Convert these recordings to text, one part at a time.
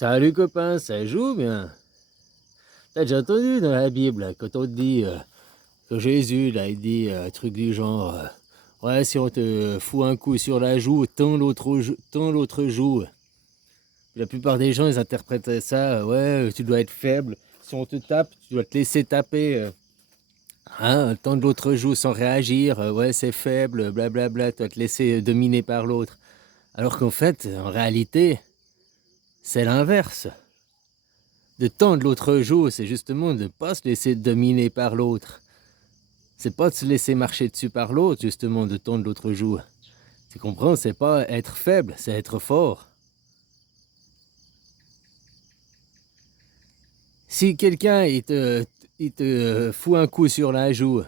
Salut copain, ça joue bien. T'as déjà entendu dans la Bible, là, quand on te dit que Jésus, là, il dit un truc du genre ouais, si on te fout un coup sur la joue, tends l'autre joue. La plupart des gens, ils interprètent ça, ouais, tu dois être faible. Si on te tape, tu dois te laisser taper. Tendre l'autre joue sans réagir, ouais, c'est faible, blablabla, tu dois te laisser dominer par l'autre. Alors qu'en fait, en réalité, c'est l'inverse. De tendre l'autre joue, c'est justement de ne pas se laisser dominer par l'autre. C'est pas de se laisser marcher dessus par l'autre, justement, de tendre l'autre joue. Tu comprends? C'est pas être faible, c'est être fort. Si quelqu'un il te fout un coup sur la joue,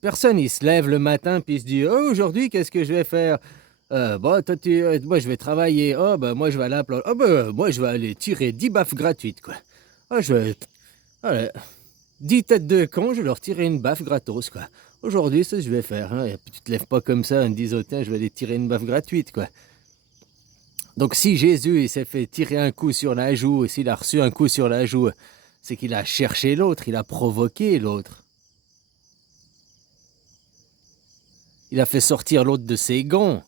personne il se lève le matin puis il se dit oh, aujourd'hui qu'est-ce que je vais faire? Bah, toi, moi je vais travailler. Oh, bah, moi je vais aller à la plage. Oh, bah, moi je vais aller tirer 10 baffes gratuites, quoi. Oh, je vais. Voilà. 10 têtes de con, je vais leur tirer une baffe gratos, quoi. Aujourd'hui, c'est ce que je vais faire. Hein. Et puis tu te lèves pas comme ça en te disant, tiens, je vais aller tirer une baffe gratuite, quoi. Donc si Jésus il s'est fait tirer un coup sur la joue, s'il a reçu un coup sur la joue, c'est qu'il a cherché l'autre, il a provoqué l'autre. Il a fait sortir l'autre de ses gonds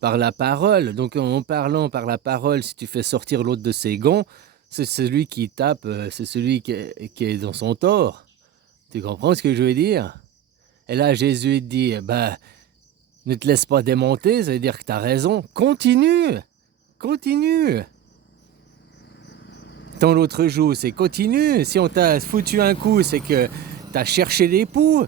par la parole. Donc en parlant par la parole, si tu fais sortir l'autre de ses gonds, c'est celui qui tape, c'est celui qui est dans son tort. Tu comprends ce que je veux dire? Et là, Jésus dit, bah, ne te laisse pas démonter, ça veut dire que tu as raison. Continue, continue. Tant l'autre joue, c'est continue. Si on t'a foutu un coup, c'est que tu as cherché l'époux.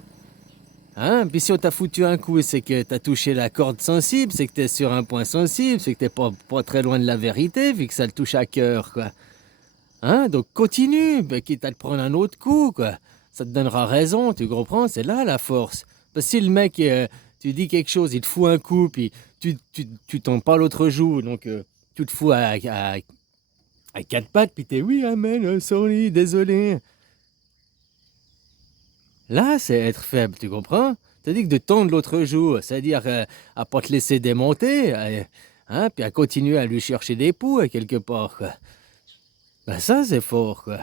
Hein? Puis si on t'a foutu un coup, c'est que tu as touché la corde sensible, c'est que tu es sur un point sensible, c'est que tu n'es pas très loin de la vérité, vu que ça le touche à cœur, quoi. Hein? Donc continue, bah, quitte à te prendre un autre coup, quoi. Ça te donnera raison, tu comprends? C'est là la force. Parce que si le mec, tu dis quelque chose, il te fout un coup, puis tu tombes pas l'autre joue, donc tu te fous à quatre pattes, puis t'es oui, amen, sorry, désolé. Là, c'est être faible, tu comprends? T'as dit que de tendre l'autre joue, c'est-à-dire à pas te laisser démonter, hein, puis à continuer à lui chercher des poux, quelque part, quoi. Ben ça, c'est fort, quoi.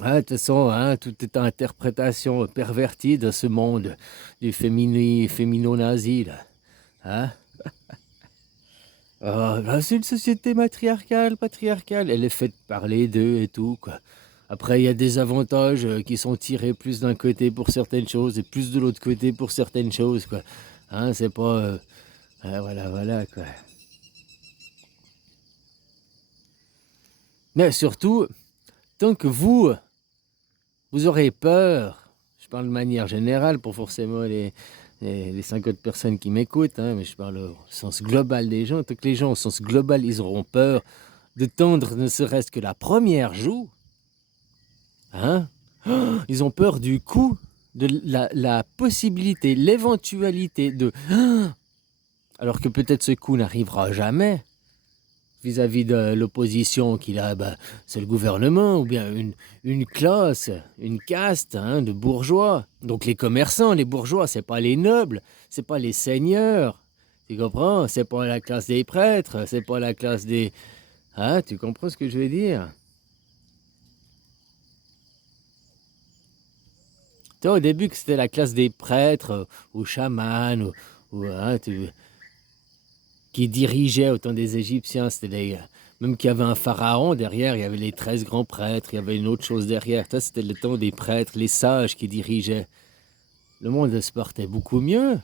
De toute façon, hein, tout est interprétation pervertie de ce monde du fémino-nazi, là. Hein? C'est une société patriarcale. Elle est faite par les deux et tout, quoi. Après, il y a des avantages qui sont tirés plus d'un côté pour certaines choses et plus de l'autre côté pour certaines choses, quoi. Hein, c'est pas... voilà, quoi. Mais surtout, tant que vous aurez peur, je parle de manière générale pour forcément les 50 personnes qui m'écoutent, hein, mais je parle au sens global des gens. Tant que les gens au sens global, ils auront peur de tendre ne serait-ce que la première joue, hein, ils ont peur du coup, de la possibilité, l'éventualité de... Alors que peut-être ce coup n'arrivera jamais vis-à-vis de l'opposition qu'il a, bah, c'est le gouvernement, ou bien une classe, une caste, hein, de bourgeois. Donc les commerçants, les bourgeois, c'est pas les nobles, c'est pas les seigneurs. Tu comprends? C'est pas la classe des prêtres, c'est pas la classe des... Hein, tu comprends ce que je veux dire? Tu vois, au début que c'était la classe des prêtres, ou chamans, hein, qui dirigeaient au temps des Égyptiens, c'était même qu'il y avait un pharaon derrière, il y avait les 13 grands prêtres, il y avait une autre chose derrière. Ça, c'était le temps des prêtres, les sages qui dirigeaient. Le monde se portait beaucoup mieux.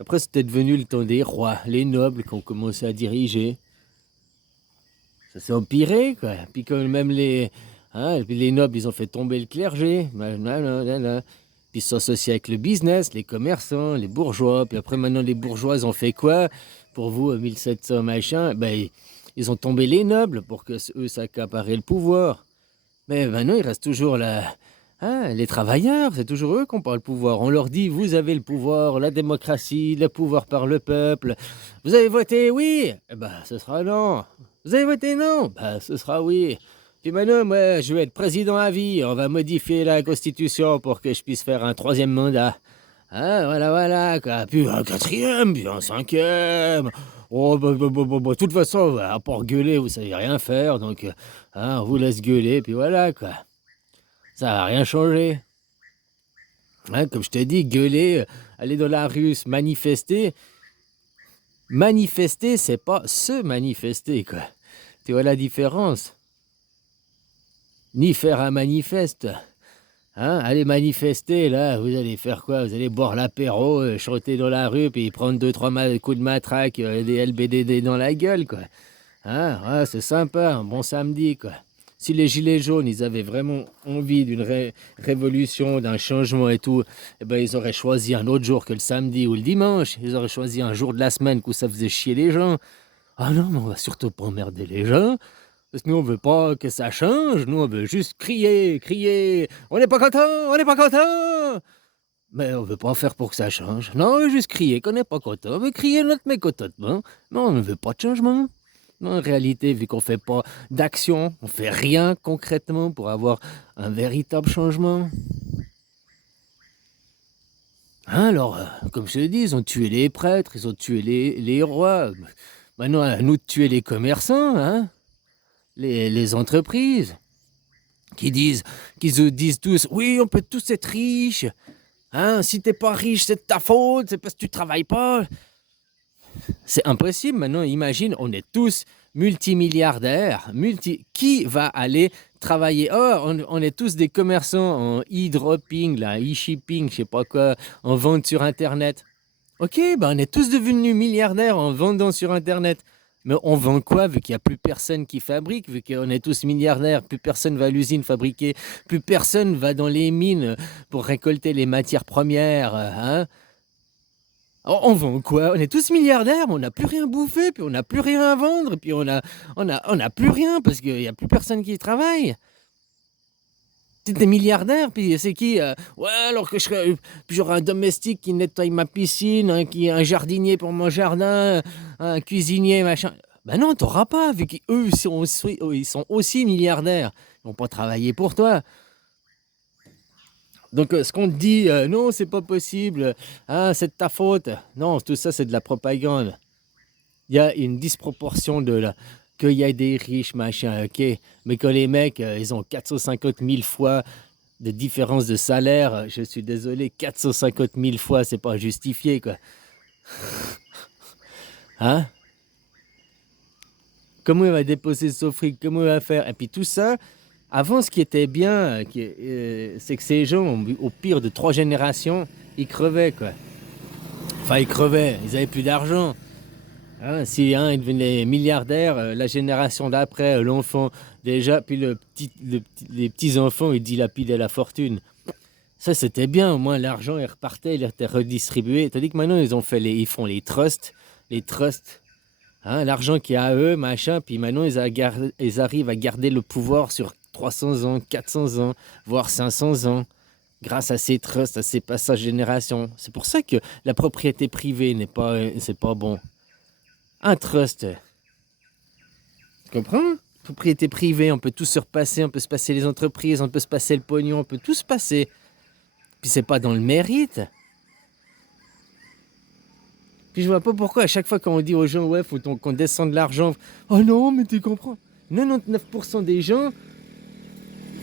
Après, c'était devenu le temps des rois, les nobles qui ont commencé à diriger. Ça s'est empiré, quoi. Puis quand même les nobles, ils ont fait tomber le clergé. Puis ils sont associés avec le business, les commerçants, les bourgeois. Puis après, maintenant, les bourgeois, ils ont fait quoi? Pour vous, 1700 machin, ben, ils ont tombé les nobles pour que eux s'accaparent le pouvoir. Mais maintenant, il reste toujours là. Hein, les travailleurs, c'est toujours eux qui ont pas le pouvoir. On leur dit, vous avez le pouvoir, la démocratie, le pouvoir par le peuple. Vous avez voté oui? Eh ben, ce sera non. Vous avez voté non? Ben, ce sera oui. Puis maintenant, moi, je vais être président à vie. On va modifier la constitution pour que je puisse faire un troisième mandat. Voilà, quoi. Puis un quatrième, puis un cinquième. Oh, bah, de toute façon, à part gueuler, vous savez rien faire, donc hein, on vous laisse gueuler, puis voilà, quoi. Ça va rien changer. Hein, comme je t'ai dit, gueuler, aller dans la rue, se manifester. Manifester, c'est pas se manifester, quoi. Tu vois la différence? Ni faire un manifeste. Hein, allez manifester, là, vous allez faire quoi? Vous allez boire l'apéro, chanter dans la rue, puis prendre deux, trois coups de matraque, des LBDD dans la gueule, quoi. Hein, ouais, c'est sympa, un bon samedi, quoi. Si les gilets jaunes, ils avaient vraiment envie d'une révolution, d'un changement et tout, eh ben, ils auraient choisi un autre jour que le samedi ou le dimanche. Ils auraient choisi un jour de la semaine où ça faisait chier les gens. Ah non, mais on va surtout pas emmerder les gens. Parce que nous, on veut pas que ça change. Nous, on veut juste crier, crier. On n'est pas content, on n'est pas content. Mais on veut pas faire pour que ça change. Non, on veut juste crier qu'on n'est pas content. On veut crier notre mécontentement. Mais on ne veut pas de changement. En réalité, vu qu'on fait pas d'action, on fait rien concrètement pour avoir un véritable changement. Hein, alors, comme je te dis, ils ont tué les prêtres, ils ont tué les rois. Maintenant, à nous de tuer les commerçants, hein, les entreprises, qui disent, qui se disent tous, oui, on peut tous être riches. Hein, si t'es pas riche, c'est de ta faute, c'est parce que tu travailles pas. C'est impossible maintenant, imagine, on est tous multimilliardaires. Qui va aller travailler? Oh, on est tous des commerçants en e-dropping, là, e-shipping, je sais pas quoi, en vente sur Internet. Ok, ben on est tous devenus milliardaires en vendant sur Internet. Mais on vend quoi vu qu'il n'y a plus personne qui fabrique, vu qu'on est tous milliardaires, plus personne va à l'usine fabriquer, plus personne va dans les mines pour récolter les matières premières, hein? On vend quoi? On est tous milliardaires, on n'a plus rien à bouffer, puis on n'a plus rien à vendre, puis on a plus rien parce qu'il n'y a plus personne qui travaille. T'es milliardaire, puis c'est qui? Ouais, alors que puis j'aurai un domestique qui nettoie ma piscine, un jardinier pour mon jardin, un cuisinier, machin. Ben non, t'auras pas, vu qu'eux, ils sont aussi milliardaires. Ils vont pas travailler pour toi. Donc, ce qu'on te dit, non, c'est pas possible, hein, c'est de ta faute. Non, tout ça, c'est de la propagande. Il y a une disproportion qu'il y ait des riches, machin, ok. Mais que les mecs, ils ont 450 000 fois de différence de salaire, je suis désolé, 450 000 fois, c'est pas justifié, quoi. Hein? Comment il va déposer son fric? Comment il va faire? Et puis tout ça, avant, ce qui était bien, c'est que ces gens, au pire de 3 générations, ils crevaient, quoi. Enfin, ils crevaient, ils avaient plus d'argent. Hein, si il devenait milliardaire, la génération d'après, l'enfant déjà, puis les petits-enfants, ils dilapidaient la fortune. Ça, c'était bien, au moins l'argent, il repartait, il était redistribué. Tandis que maintenant, ils font les trusts. Les trusts, hein, l'argent qui est à eux, machin, puis maintenant, ils arrivent à garder le pouvoir sur 300 ans, 400 ans, voire 500 ans, grâce à ces trusts, à ces passages de génération. C'est pour ça que la propriété privée c'est pas bon. Un trust, tu comprends? Propriété privée, on peut tout se repasser, on peut se passer les entreprises, on peut se passer le pognon, on peut tout se passer. Puis c'est pas dans le mérite. Puis je vois pas pourquoi à chaque fois qu'on dit aux gens, ouais, faut qu'on descende l'argent. Oh non, mais tu comprends. 99% des gens,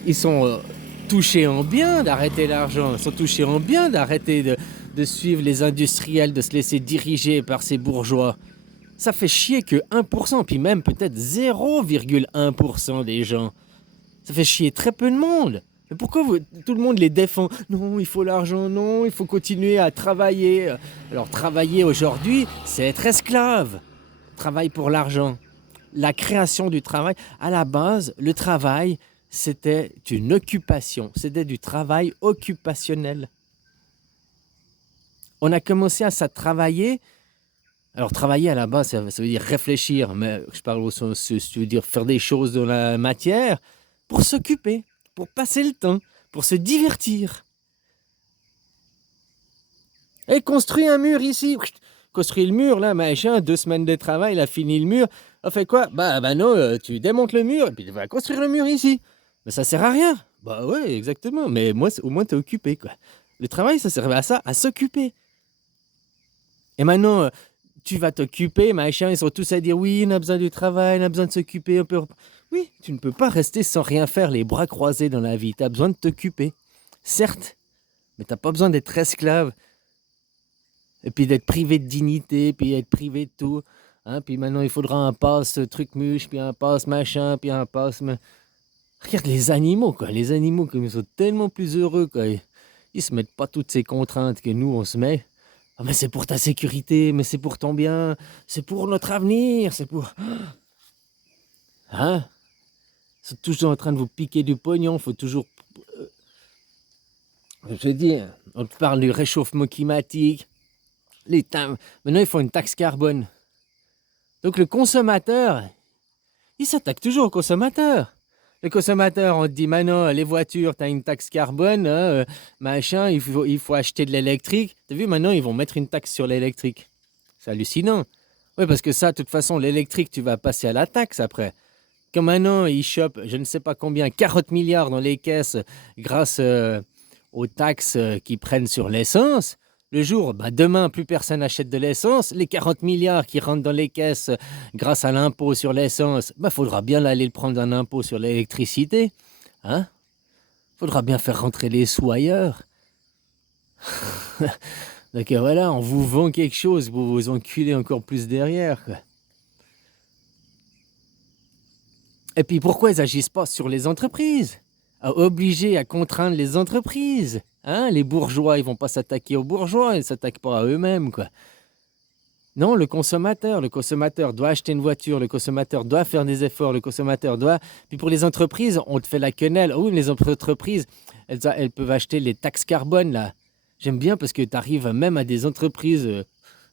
ils sont touchés en bien d'arrêter l'argent. Ils sont touchés en bien d'arrêter de suivre les industriels, de se laisser diriger par ces bourgeois. Ça fait chier que 1%, puis même peut-être 0,1% des gens. Ça fait chier très peu de monde. Mais pourquoi tout le monde les défend? Non, il faut l'argent, non, il faut continuer à travailler. Alors travailler aujourd'hui, c'est être esclave. Travail pour l'argent. La création du travail, à la base, le travail, c'était une occupation. C'était du travail occupationnel. On a commencé à ça travailler. Alors travailler à la base, ça veut dire réfléchir, mais je parle au sens, ça veut dire faire des choses dans la matière pour s'occuper, pour passer le temps, pour se divertir. Et construis un mur ici. Construis le mur, là, machin, 2 semaines de travail, il a fini le mur. On fait quoi? Bah non, tu démontes le mur, et puis tu vas construire le mur ici. Mais ça sert à rien. Bah ouais, exactement, mais moi, au moins t'es occupé, quoi. Le travail, ça servait à ça, à s'occuper. Et maintenant, tu vas t'occuper, machin, ils sont tous à dire oui, on a besoin du travail, on a besoin de s'occuper, on peut... Oui, tu ne peux pas rester sans rien faire, les bras croisés dans la vie. Tu as besoin de t'occuper, certes, mais tu n'as pas besoin d'être esclave, et puis d'être privé de dignité, puis d'être privé de tout. Hein, puis maintenant, il faudra un passe truc muche, puis un passe machin, puis un passe... Regarde les animaux, quoi. Les animaux, comme ils sont tellement plus heureux, quoi. Ils se mettent pas toutes ces contraintes que nous, on se met. Ah, mais c'est pour ta sécurité, mais c'est pour ton bien, c'est pour notre avenir, c'est pour... Hein? Ils sont toujours en train de vous piquer du pognon, faut toujours... Je te dis, on te parle du réchauffement climatique. Maintenant, ils font une taxe carbone. Donc le consommateur, il s'attaque toujours au consommateur. Le consommateur, on te dit maintenant, les voitures, tu as une taxe carbone, hein, machin, il faut acheter de l'électrique. Tu as vu, maintenant, ils vont mettre une taxe sur l'électrique. C'est hallucinant. Oui, parce que ça, de toute façon, l'électrique, tu vas passer à la taxe après. Comme maintenant, ils chopent, je ne sais pas combien, 40 milliards dans les caisses grâce aux taxes qu'ils prennent sur l'essence. Le jour, demain, plus personne n'achète de l'essence. Les 40 milliards qui rentrent dans les caisses grâce à l'impôt sur l'essence, faudra bien aller le prendre un impôt sur l'électricité. Hein? Faudra bien faire rentrer les sous ailleurs. Donc voilà, on vous vend quelque chose pour vous enculer encore plus derrière, quoi. Et puis pourquoi ils n'agissent pas sur les entreprises? À obliger à contraindre les entreprises. Hein? Les bourgeois, ils vont pas s'attaquer aux bourgeois, ils ne s'attaquent pas à eux-mêmes, quoi. Non, le consommateur doit acheter une voiture, le consommateur doit faire des efforts, le consommateur doit... Puis pour les entreprises, on te fait la quenelle. Oh, les entreprises, elles peuvent acheter les taxes carbone, là. J'aime bien parce que tu arrives même à des entreprises...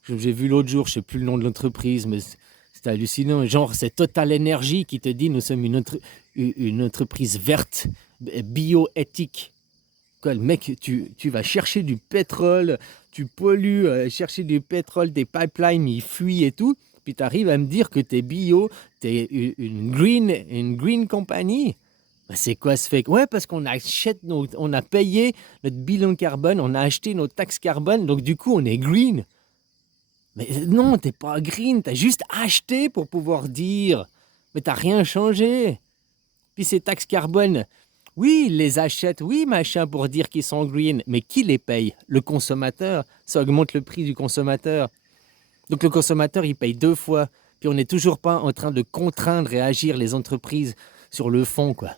j'ai vu l'autre jour, je ne sais plus le nom de l'entreprise, mais c'est hallucinant. Genre, c'est Total Energy qui te dit, nous sommes une entreprise verte, bioéthique. Quoi, le mec, tu vas chercher du pétrole, tu pollues, chercher du pétrole, des pipelines, ils fuient et tout, puis tu arrives à me dire que tu es bio, tu es une green company. C'est quoi ce fait? Ouais, parce qu'on on a payé notre bilan carbone, on a acheté nos taxes carbone, donc du coup, on est green. Mais non, t'es pas green, t'as juste acheté pour pouvoir dire. Mais t'as rien changé. Puis ces taxes carbone, oui, ils les achètent, oui, machin, pour dire qu'ils sont green, mais qui les paye? Le consommateur. Ça augmente le prix du consommateur. Donc le consommateur, il paye 2 fois. Puis on n'est toujours pas en train de contraindre et agir les entreprises sur le fond, quoi.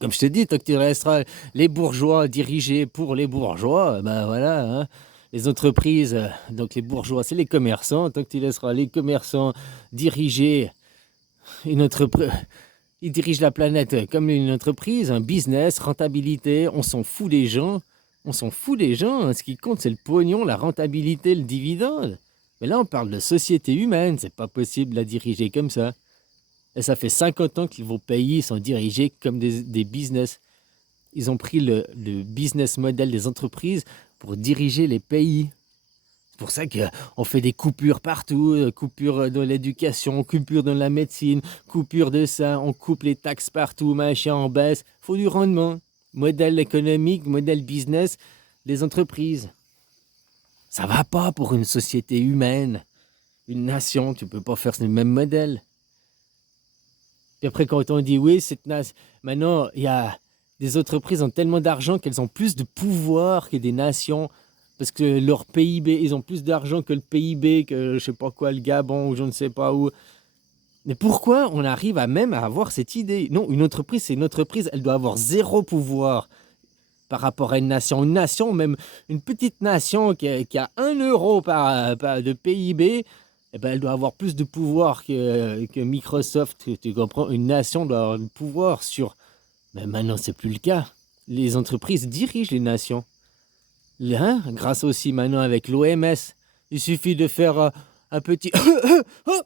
Comme je te dis, tant que tu resteras les bourgeois dirigés pour les bourgeois, voilà, hein. Les entreprises, donc les bourgeois, c'est les commerçants. Tant que tu laisseras les commerçants diriger une entreprise... Ils dirigent la planète comme une entreprise, un business, rentabilité. On s'en fout des gens. On s'en fout des gens. Hein. Ce qui compte, c'est le pognon, la rentabilité, le dividende. Mais là, on parle de société humaine. C'est pas possible de la diriger comme ça. Et ça fait 50 ans que vos pays sont dirigés comme des business. Ils ont pris le business model des entreprises pour diriger les pays. C'est pour ça qu'on fait des coupures partout, coupures dans l'éducation, coupures dans la médecine, coupures de ça, on coupe les taxes partout, machin, on baisse. Il faut du rendement. Modèle économique, modèle business, les entreprises. Ça va pas pour une société humaine, une nation, tu peux pas faire le même modèle. Puis après, quand on dit oui, maintenant, il y a des entreprises ont tellement d'argent qu'elles ont plus de pouvoir que des nations. Parce que leur PIB, ils ont plus d'argent que le PIB, que je sais pas quoi, le Gabon ou je ne sais pas où. Mais pourquoi on arrive même à avoir cette idée? Non, une entreprise, c'est une entreprise, elle doit avoir zéro pouvoir par rapport à une nation. Une nation, même une petite nation qui a 1 euro de PIB, elle doit avoir plus de pouvoir que Microsoft. Tu comprends? Une nation doit avoir le pouvoir sur... Mais maintenant, c'est plus le cas. Les entreprises dirigent les nations. Hein? Grâce aussi maintenant avec l'OMS, il suffit de faire un petit oh,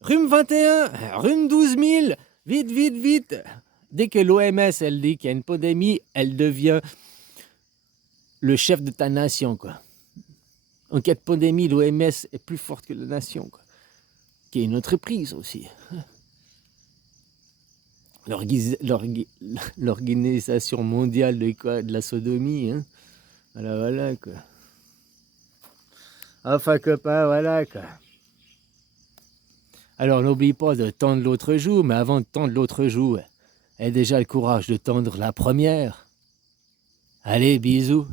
rhume 21, rhume 12 000, vite, vite, vite. Dès que l'OMS, elle dit qu'il y a une pandémie, elle devient le chef de ta nation, quoi. En cas de pandémie, l'OMS est plus forte que la nation, quoi. Qui est une entreprise aussi. L'organisation mondiale de la sodomie, hein. Voilà, quoi. Enfin, copain, voilà, quoi. Alors, n'oublie pas de tendre l'autre joue, mais avant de tendre l'autre joue, aie déjà le courage de tendre la première. Allez, bisous.